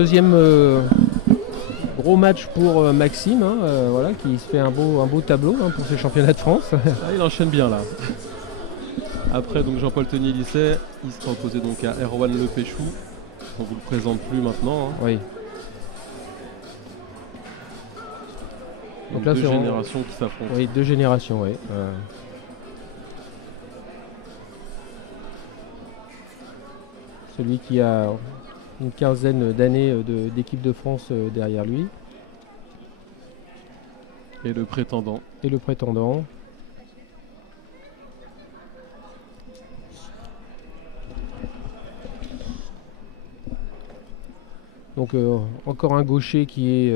deuxième gros match pour Maxime, hein, voilà, qui se fait un beau tableau hein, pour ses championnats de France. Ah, il enchaîne bien là. Après donc Jean-Paul Tenier-Lisset, il sera opposé donc à Erwan Le Péchou. On vous le présente plus maintenant. Hein. Oui. Donc là, deux générations qui s'affrontent. Oui, deux générations, oui. Celui qui a une quinzaine d'années d'équipe de France derrière lui. Et le prétendant. Et le prétendant. Donc encore un gaucher qui est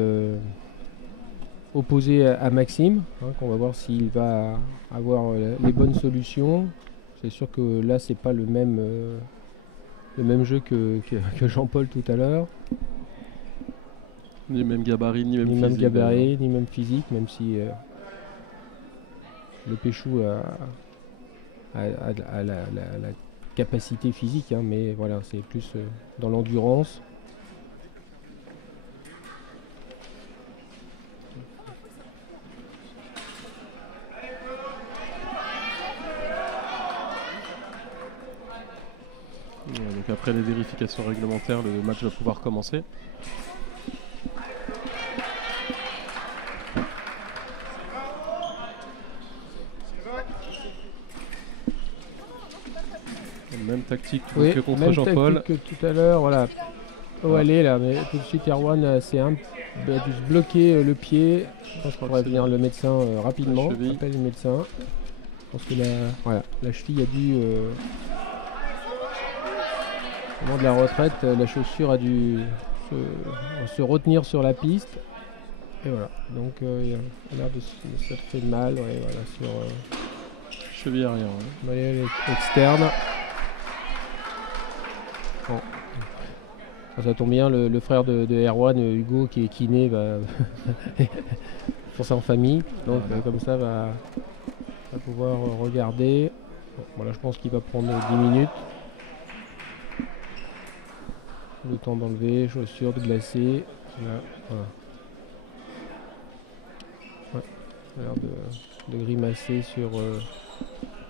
opposé à Maxime, hein, qu'on va voir s'il va avoir les bonnes solutions. C'est sûr que là c'est pas le même jeu que Jean-Paul tout à l'heure. Ni même gabarit, ni même physique. Ni même gabarit, ni même physique, même si le Péchou a la capacité physique, hein, mais voilà, c'est plus dans l'endurance. Donc après les vérifications réglementaires, le match va pouvoir commencer. Même tactique que contre Jean-Paul. Que tout à l'heure, voilà. Oh, elle est là, mais tout de suite Erwan a dû se bloquer le pied. Je pense qu'on va venir le médecin rapidement. Appelle le médecin. Je pense que la cheville a dû. Au moment de la retraite, la chaussure a dû se retenir sur la piste. Et voilà. Donc il a l'air de se faire mal. Ouais, voilà, sur cheville arrière. Ouais. Externe. Bon. Ça tombe bien, le frère de Erwan, Hugo, qui est kiné, va pour ça en famille. Donc comme ça va pouvoir regarder. Bon, voilà, je pense qu'il va prendre 10 minutes. Le temps d'enlever, chaussures, de glacer. Voilà. Ouais. Il a l'air de grimacer sur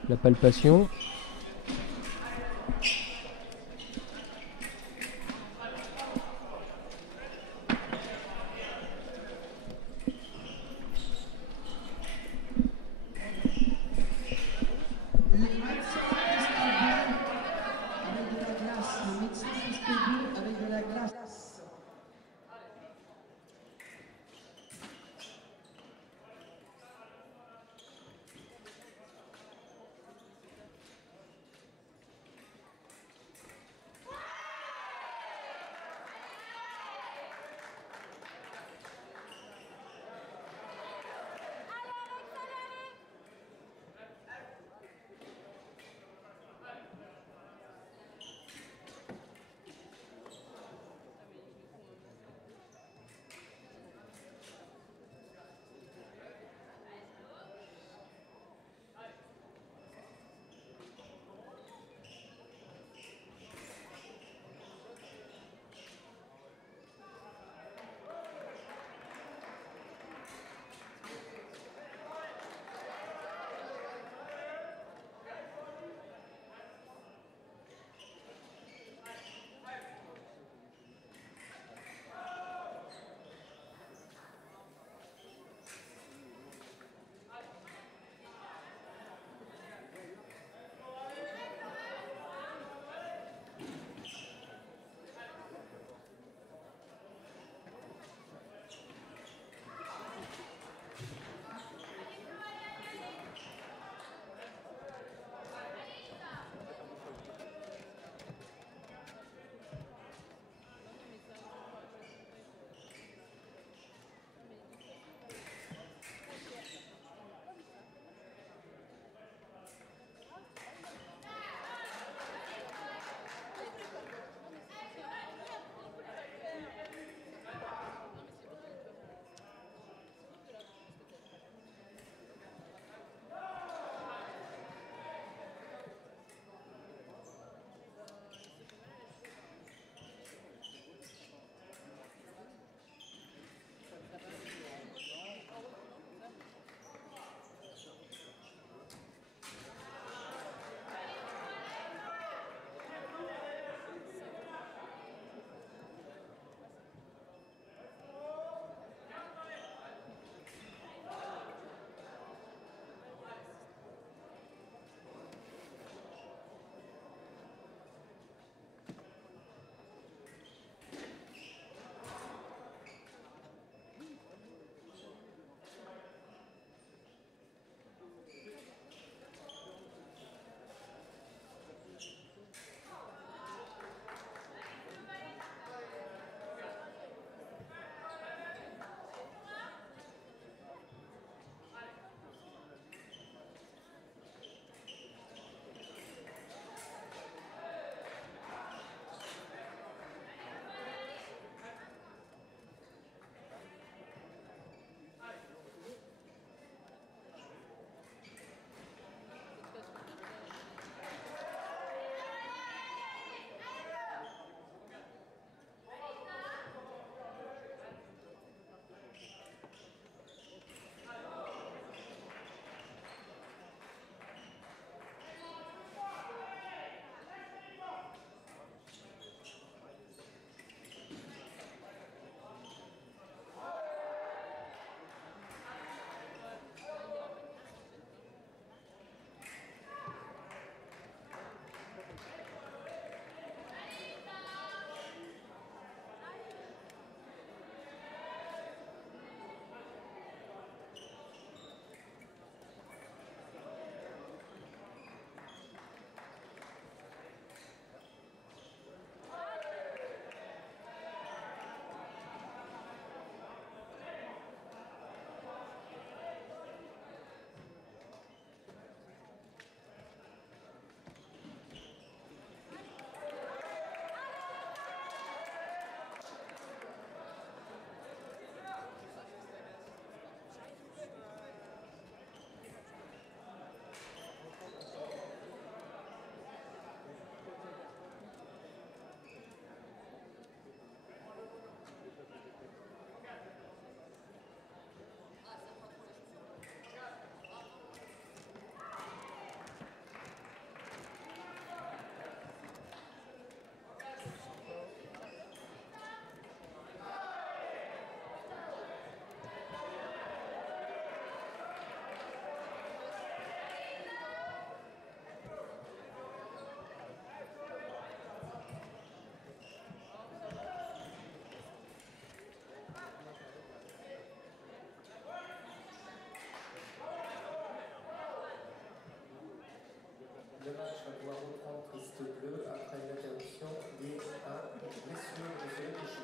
la palpation. Liste bleue, après une interruption liée à une blessure de M. Le Péchou.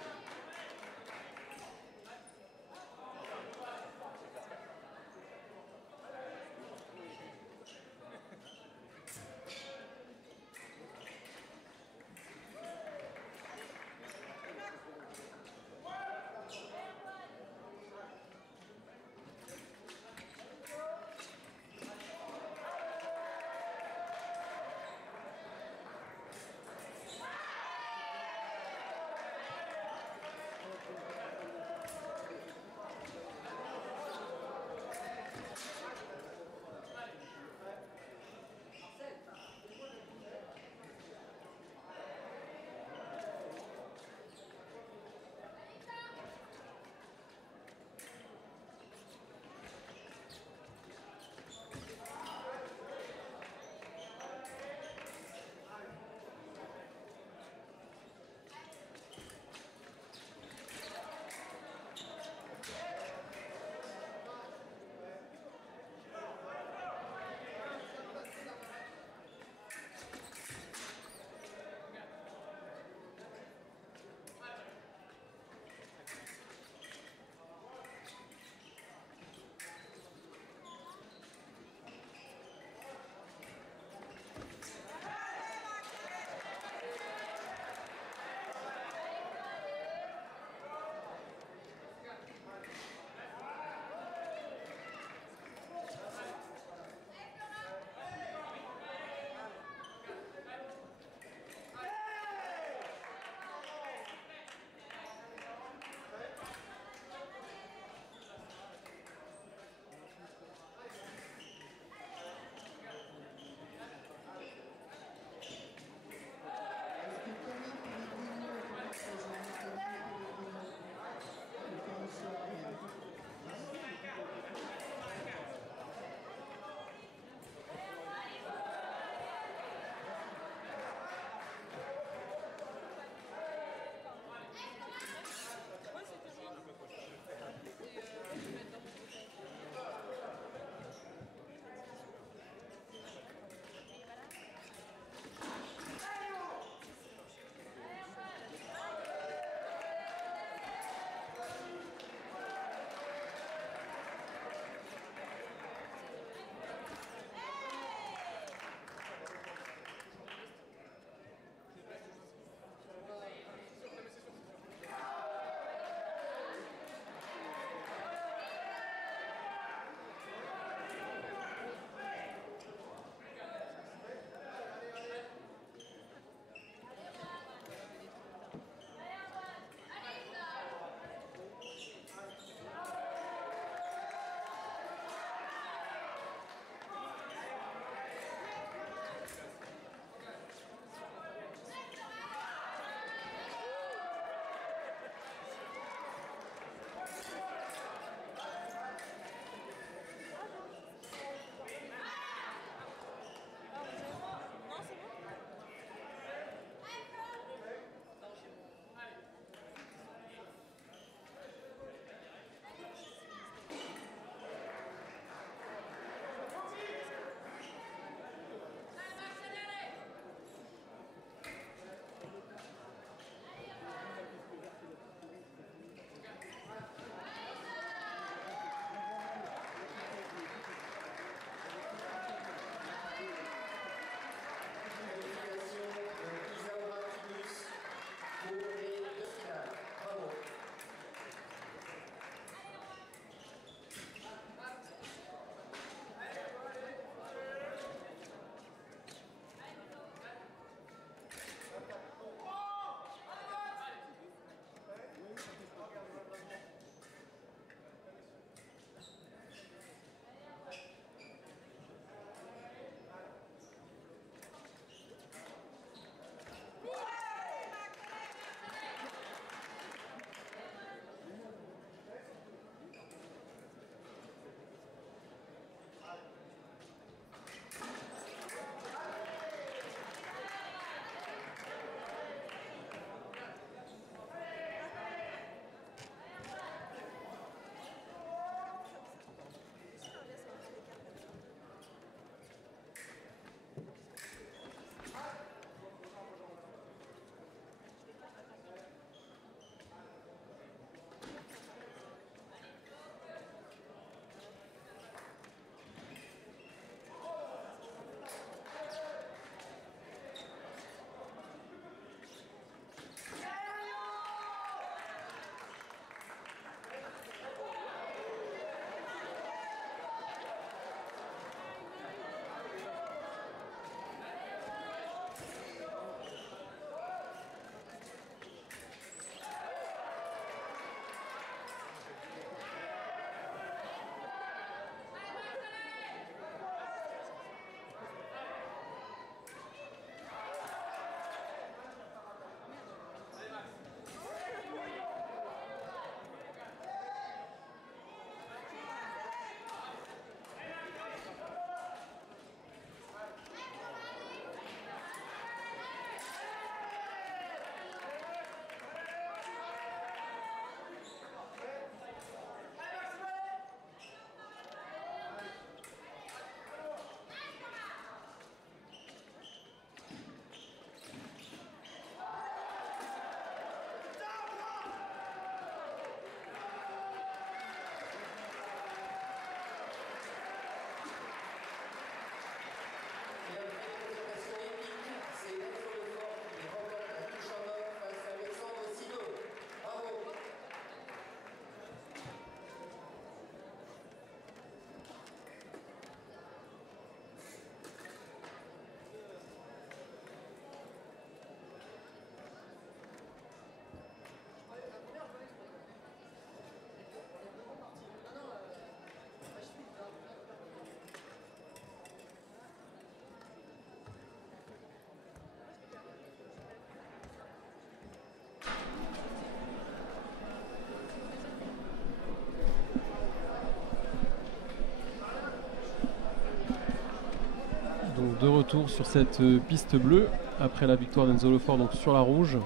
Donc de retour sur cette piste bleue après la victoire d'Enzo Lefort donc sur la rouge.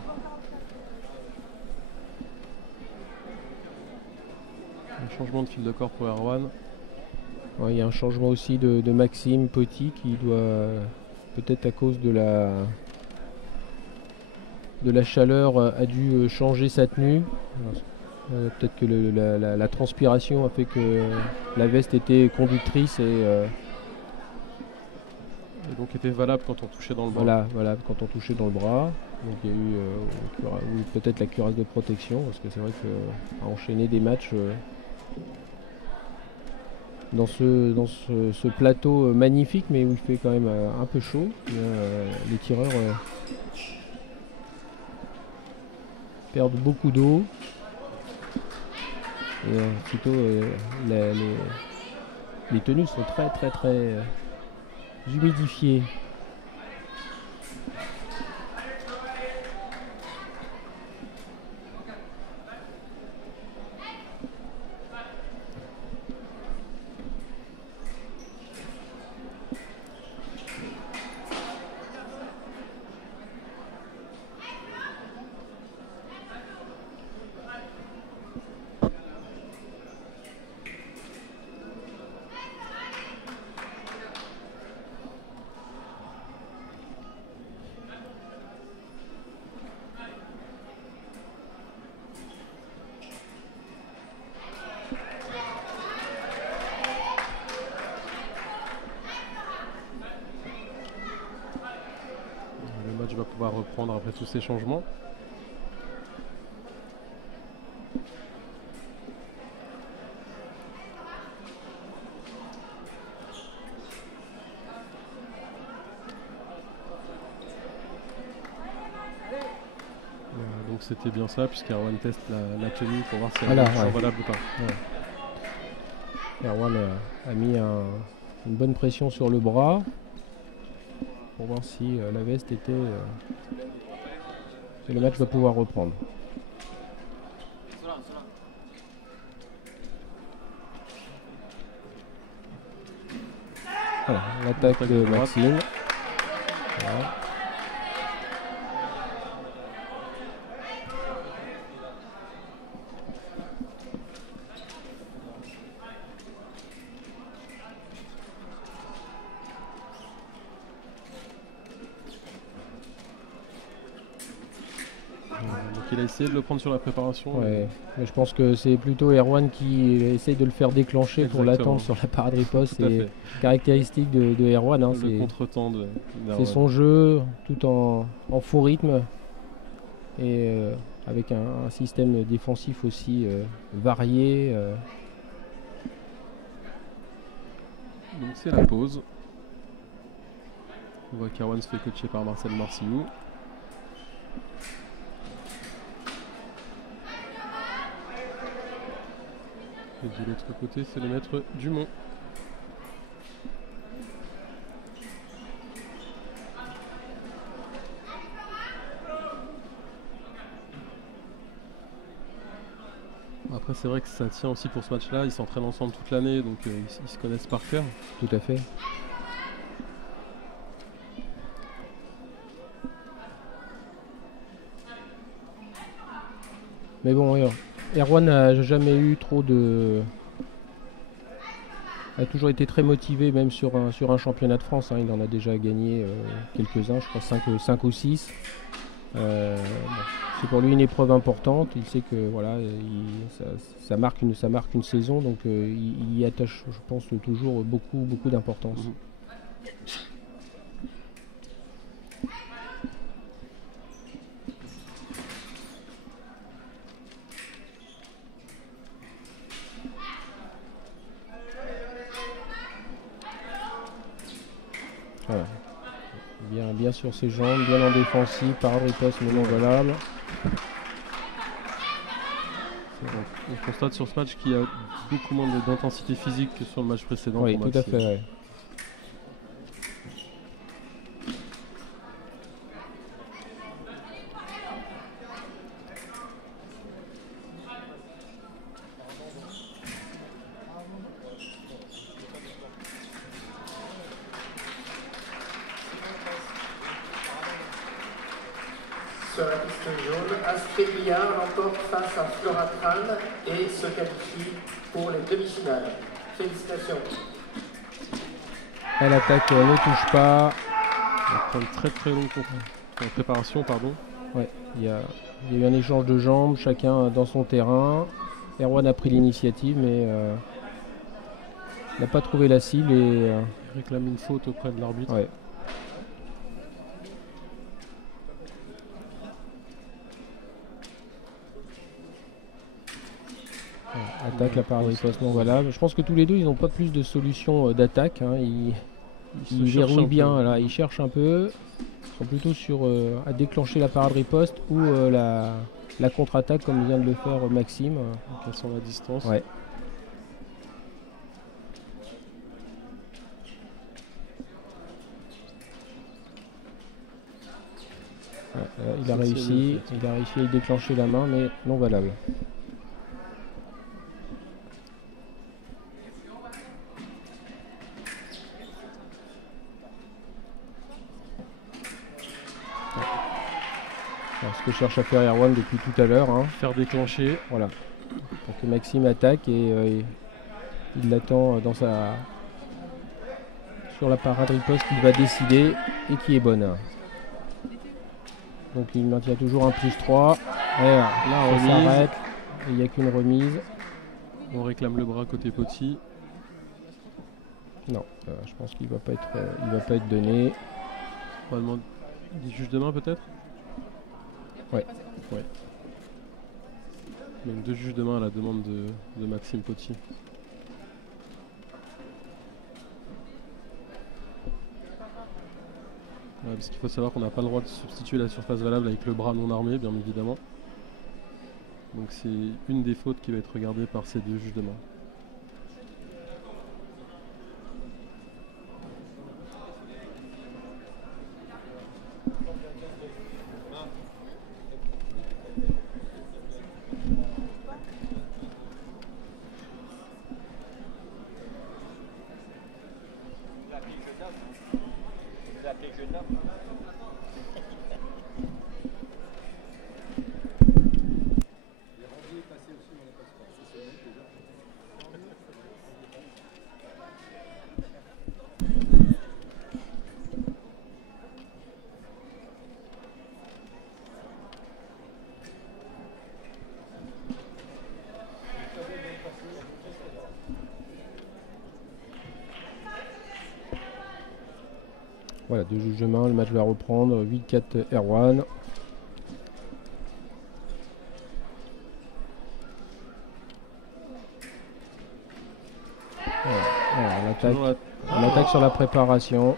Un changement de fil de corps pour Erwan. Ouais, il y a un changement aussi de Maxime Petit qui doit, peut-être à cause de la chaleur, a dû changer sa tenue. Peut-être que la transpiration a fait que la veste était conductrice et donc était valable quand on touchait dans le bras. Voilà, quand on touchait dans le bras. Donc il y a eu peut-être la cuirasse de protection, parce que c'est vrai qu'à enchaîner des matchs dans ce plateau magnifique, mais où il fait quand même un peu chaud, les tireurs perdent beaucoup d'eau. Et plutôt les tenues sont très humidifiées. Le match va pouvoir reprendre après tous ces changements. Donc c'était bien ça, puisqu'Erwan teste la tenue pour voir si elle est toujours valable ou pas. Ouais. Erwan a mis une bonne pression sur le bras pour voir si la veste était... et le match va pouvoir reprendre. Voilà, l'attaque de Maxime. Voilà. Donc il a essayé de le prendre sur la préparation. Ouais. Mais je pense que c'est plutôt Erwan qui essaye de le faire déclencher. Exactement. Pour l'attendre sur la parade riposte. C'est caractéristique de Erwan. Hein, le contretemps c'est son jeu tout en faux rythme et avec un système défensif aussi varié. Donc c'est la pause. On voit qu'Erwan se fait coacher par Marcel Marcillou. Et de l'autre côté, c'est le maître Dumont. Après, c'est vrai que ça tient aussi pour ce match-là. Ils s'entraînent ensemble toute l'année, donc ils se connaissent par cœur. Tout à fait. Mais bon, Erwan n'a jamais eu trop de... a toujours été très motivé, même sur un championnat de France. Hein. Il en a déjà gagné quelques-uns, je crois 5 ou 6. C'est pour lui une épreuve importante. Il sait que voilà, ça marque une saison, donc il y attache, je pense, toujours beaucoup d'importance. Voilà. Bien sur ses jambes, bien en défensive, parade riposte mais non valable. On constate sur ce match qu'il y a beaucoup moins d'intensité physique que sur le match précédent. Oui, tout à fait. Ouais. Sur la piste jaune, Astrid Billard l'emporte face à Flora Tran et se qualifie pour les demi-finales. Félicitations. Elle attaque, ne touche pas. Après une très longue préparation, pardon. Ouais, il y a eu un échange de jambes, chacun dans son terrain. Erwan a pris l'initiative, mais n'a pas trouvé la cible et Il réclame une faute auprès de l'arbitre. ouais. Attaque, la parade riposte non valable. Je pense que tous les deux, ils n'ont pas plus de solutions d'attaque. Hein. Ils verrouillent bien, là. Ils cherchent un peu. Ils sont plutôt sur à déclencher la parade riposte ou la contre-attaque comme vient de le faire Maxime. En cassant la distance. Ouais. Il a réussi à déclencher la main, mais non valable. Alors, ce que cherche à faire Erwan depuis tout à l'heure. Hein. Faire déclencher. Voilà. Pour que Maxime attaque et il l'attend sur la parade riposte qu'il va décider et qui est bonne. Donc il maintient toujours un +3. Et là on s'arrête. Il n'y a qu'une remise. On réclame le bras côté Poty. Non, je pense qu'il va pas être donné. On va demander des juges de main peut-être. Ouais. Donc 2 juges de main à la demande de Maxime Poty. Ouais, parce qu'il faut savoir qu'on n'a pas le droit de substituer la surface valable avec le bras non armé, bien évidemment. Donc c'est une des fautes qui va être regardée par ces 2 juges de main. Voilà, 2 juges de main, le match va reprendre. 8-4 Erwan. Voilà, l'attaque sur la préparation.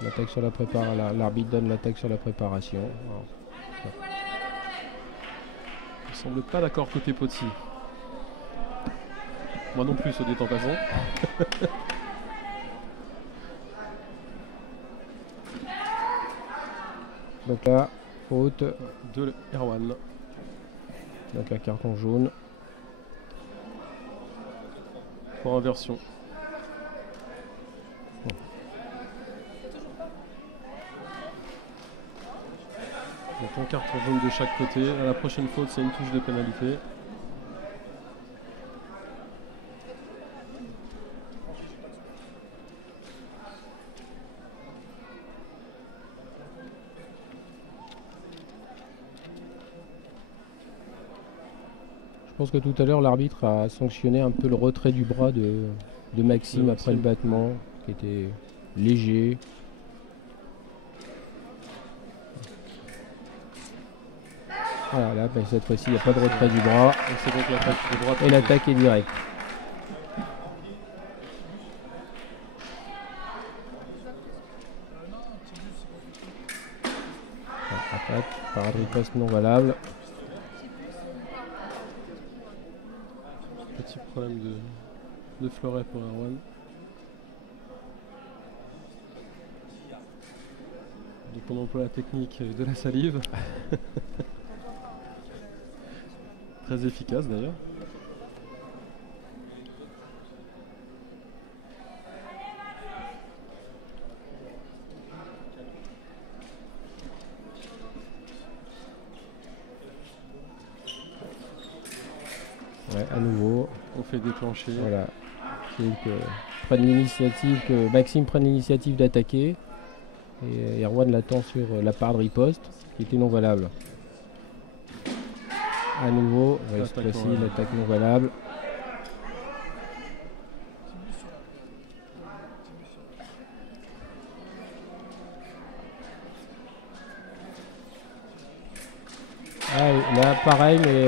L'attaque sur la préparation. L'arbitre donne l'attaque sur la préparation. Voilà. Il semble pas d'accord côté Poty. Moi non plus, au détend passant. Donc là, faute de Erwan. Donc un carton jaune. Pour inversion. Donc un carton jaune de chaque côté. À la prochaine faute, c'est une touche de pénalité. Je pense que tout à l'heure, l'arbitre a sanctionné un peu le retrait du bras de Maxime après le battement, qui était léger. Voilà, là, cette fois-ci, il n'y a pas de retrait du bras. Et c'est donc l'attaque de droite. Et l'attaque est directe. Attaque, parade riposte non valable. Petit problème de fleuret pour Erwan. Donc on emploie la technique de la salive. Très efficace d'ailleurs. à nouveau. On fait déclencher. Voilà. Que Maxime prenne l'initiative d'attaquer. Et Erwan l'attend sur la part de riposte, qui était non valable. À nouveau, cette fois-ci, l'attaque non valable. Ah, là, pareil, mais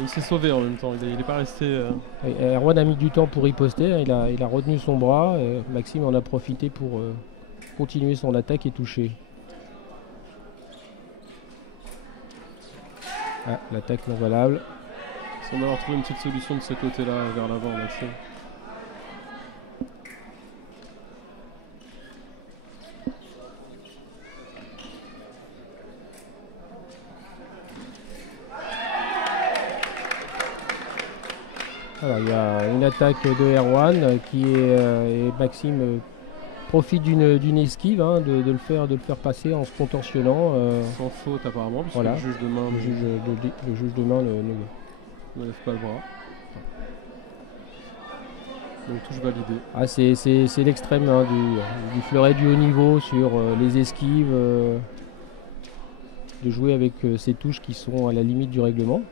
il s'est sauvé en même temps. Il n'est pas resté. Erwan a mis du temps pour riposter. Il a retenu son bras. Maxime en a profité pour continuer son attaque et toucher. Ah, l'attaque non valable. Il semble avoir trouvé une petite solution de ce côté-là vers l'avant, Maxime. Alors, il y a une attaque de Erwan qui est et Maxime profite d'une esquive, hein, de le faire passer en se contentionnant. Sans faute apparemment, puisque voilà. Le juge de main ne lève pas le bras. Donc touche validée. Ah, c'est l'extrême, hein, du fleuret du haut niveau sur les esquives, de jouer avec ces touches qui sont à la limite du règlement.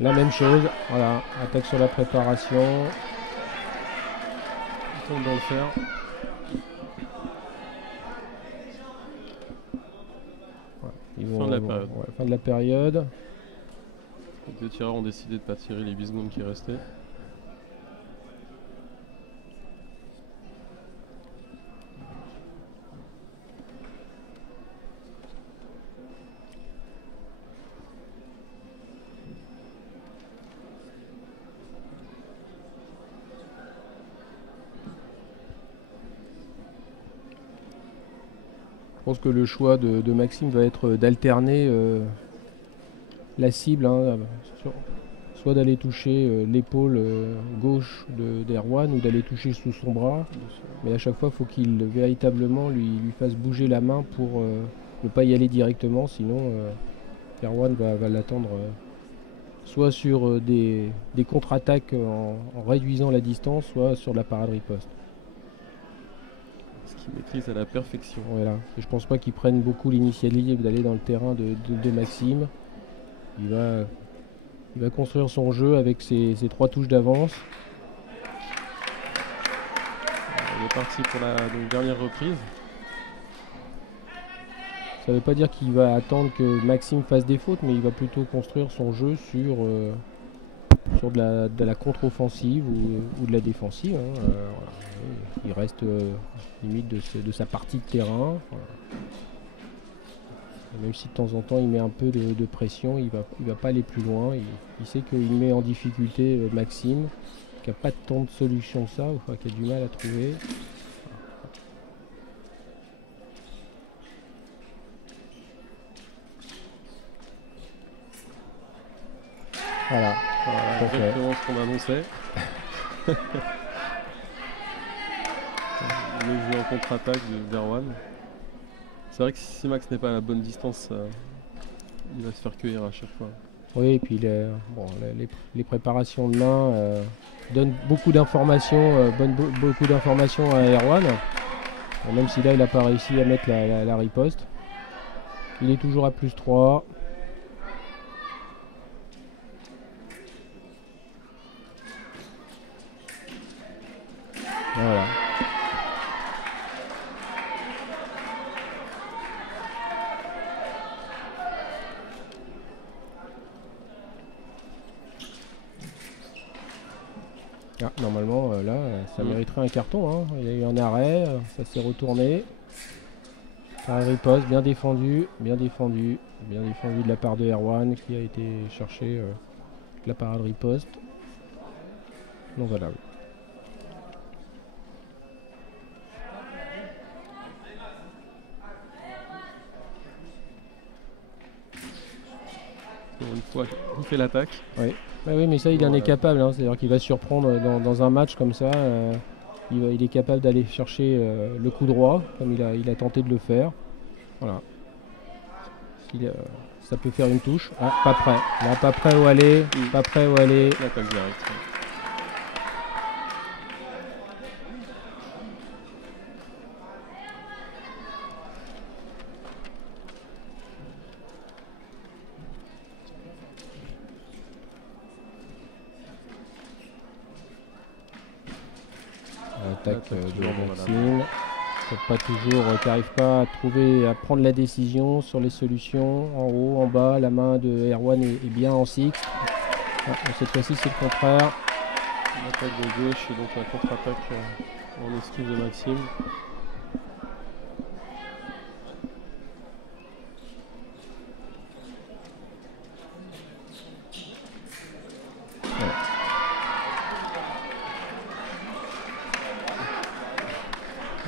La même chose, voilà, attaque sur la préparation. Il tombe dans le fer. Fin de la période. Ouais, fin de la période. Les deux tireurs ont décidé de ne pas tirer les 8 secondes qui restaient. Je pense que le choix de Maxime va être d'alterner la cible, hein, soit d'aller toucher l'épaule gauche d'Erwan ou d'aller toucher sous son bras. Mais à chaque fois, il faut qu'il véritablement lui fasse bouger la main pour ne pas y aller directement, sinon Erwan va l'attendre soit sur des contre-attaques en réduisant la distance, soit sur la parade riposte. Qui maîtrise à la perfection. Voilà. Et je pense pas qu'il prenne beaucoup l'initiative d'aller dans le terrain de Maxime. Il va construire son jeu avec ses 3 touches d'avance. Il est parti pour la dernière reprise. Ça ne veut pas dire qu'il va attendre que Maxime fasse des fautes, mais il va plutôt construire son jeu sur de la contre-offensive ou de la défensive. Hein. Voilà. Il reste limite de sa partie de terrain. Voilà. Même si de temps en temps il met un peu de pression, il va pas aller plus loin. Il sait qu'il met en difficulté Maxime, qui n'a pas tant de solutions que ça, enfin, qui a du mal à trouver. Voilà. Exactement ce qu'on annonçait. Le jeu en contre-attaque d'Erwan. C'est vrai que si Max n'est pas à la bonne distance, il va se faire cueillir à chaque fois. Oui, et puis les préparations de main donnent beaucoup d'informations à Erwan. Même si là il n'a pas réussi à mettre la riposte. Il est toujours à +3. Voilà. Ah, normalement, là, ça mériterait un carton. Hein. Il y a eu un arrêt, ça s'est retourné. Un riposte, bien défendu de la part de Erwan qui a été chercher la parade riposte. Non valable. Une fois, il fait l'attaque. Oui. Oui, mais ça, il en est capable. Hein. C'est-à-dire qu'il va surprendre dans un match comme ça. Il est capable d'aller chercher le coup droit, comme il a tenté de le faire. Voilà. ça peut faire une touche. Ah, pas prêt. Là, pas prêt où aller. Pas prêt où aller. L'attaque directe. L'attaque de Maxime. Pas toujours, qui n'arrive pas à trouver, à prendre la décision sur les solutions. En haut, en bas, la main de Erwan est bien en six. Ah, cette fois-ci, c'est le contraire. L'attaque de gauche et donc la contre-attaque en esquive de Maxime.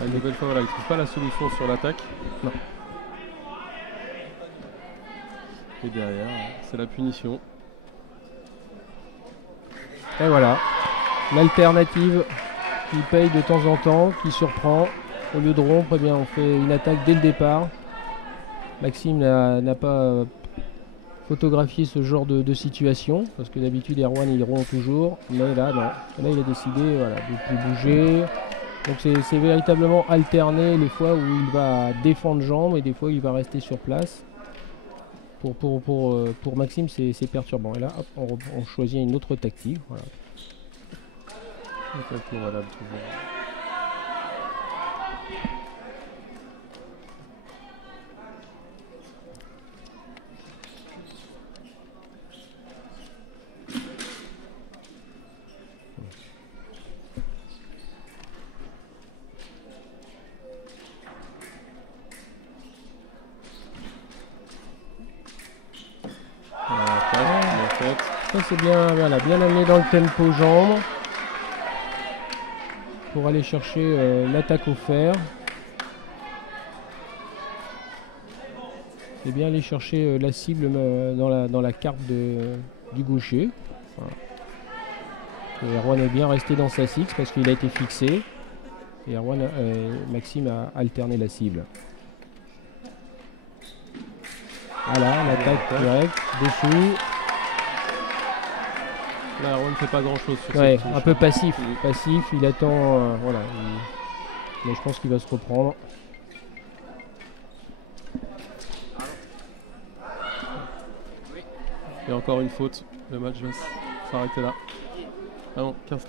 Une nouvelle fois, voilà, il ne trouve pas la solution sur l'attaque. Non. Et derrière, c'est la punition. Et voilà, l'alternative qui paye de temps en temps, qui surprend. Au lieu de rompre, eh bien, on fait une attaque dès le départ. Maxime n'a pas photographié ce genre de situation, parce que d'habitude Erwan il rompt toujours, mais là non. Là il a décidé voilà, de ne plus bouger. Donc c'est véritablement alterné les fois où il va défendre jambe et des fois il va rester sur place. Pour Maxime c'est perturbant. Et là hop, on choisit une autre tactique. Voilà. Voilà, toujours. Ça c'est bien, voilà, bien amené dans le tempo jambe pour aller chercher l'attaque au fer. C'est bien aller chercher la cible dans la carte du gaucher. Voilà. Erwan est bien resté dans sa six parce qu'il a été fixé. Et Maxime a alterné la cible. Voilà, l'attaque directe, dessous. Là, Erwan ne fait pas grand chose sur Ouais, cette touche. un peu passif. Passif, il attend. Voilà. Mais je pense qu'il va se reprendre. Et encore une faute. Le match va s'arrêter là. Ah non, 15.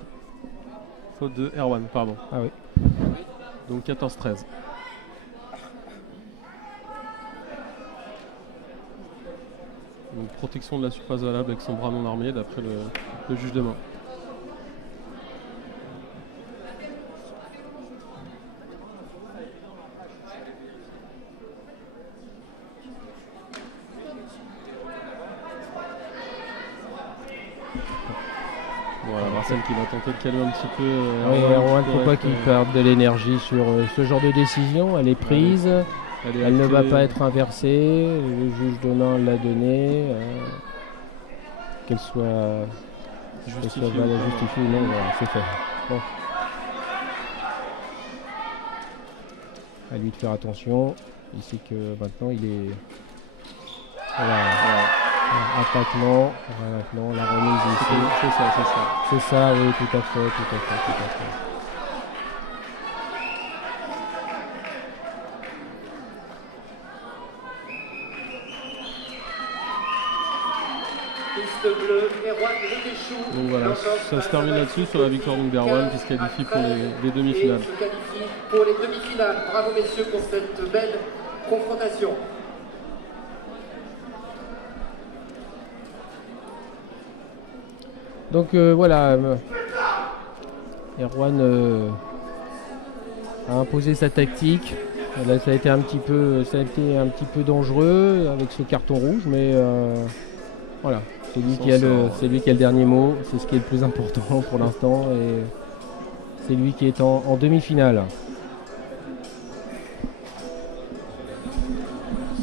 Faute de Erwan, pardon. Ah oui. Donc 14-13. Donc protection de la surface valable avec son bras non armé d'après le juge de main. Voilà, Marcel qui va tenter de calmer un petit peu. Oui, Erwan, il ne faut pas qu'il perde de l'énergie sur ce genre de décision. Elle est prise. Elle ne va pas être inversée, le juge de main l'a donné, qu'elle soit justifiée ou non, voilà, c'est fait. Bon. À lui de faire attention, il sait que maintenant il est... Voilà. Attaquement, maintenant la remise ici. C'est ça, c'est ça. C'est ça, oui, tout à fait. Donc voilà, ça se termine là-dessus sur la victoire d'Erwan qui se qualifie pour les demi-finales. Se qualifie pour les demi-finales. Bravo messieurs pour cette belle confrontation. Donc voilà, Erwan a imposé sa tactique. Là, ça a été un petit peu dangereux avec ce carton rouge, mais voilà, c'est lui qui a le dernier mot. C'est ce qui est le plus important pour l'instant et c'est lui qui est en demi-finale.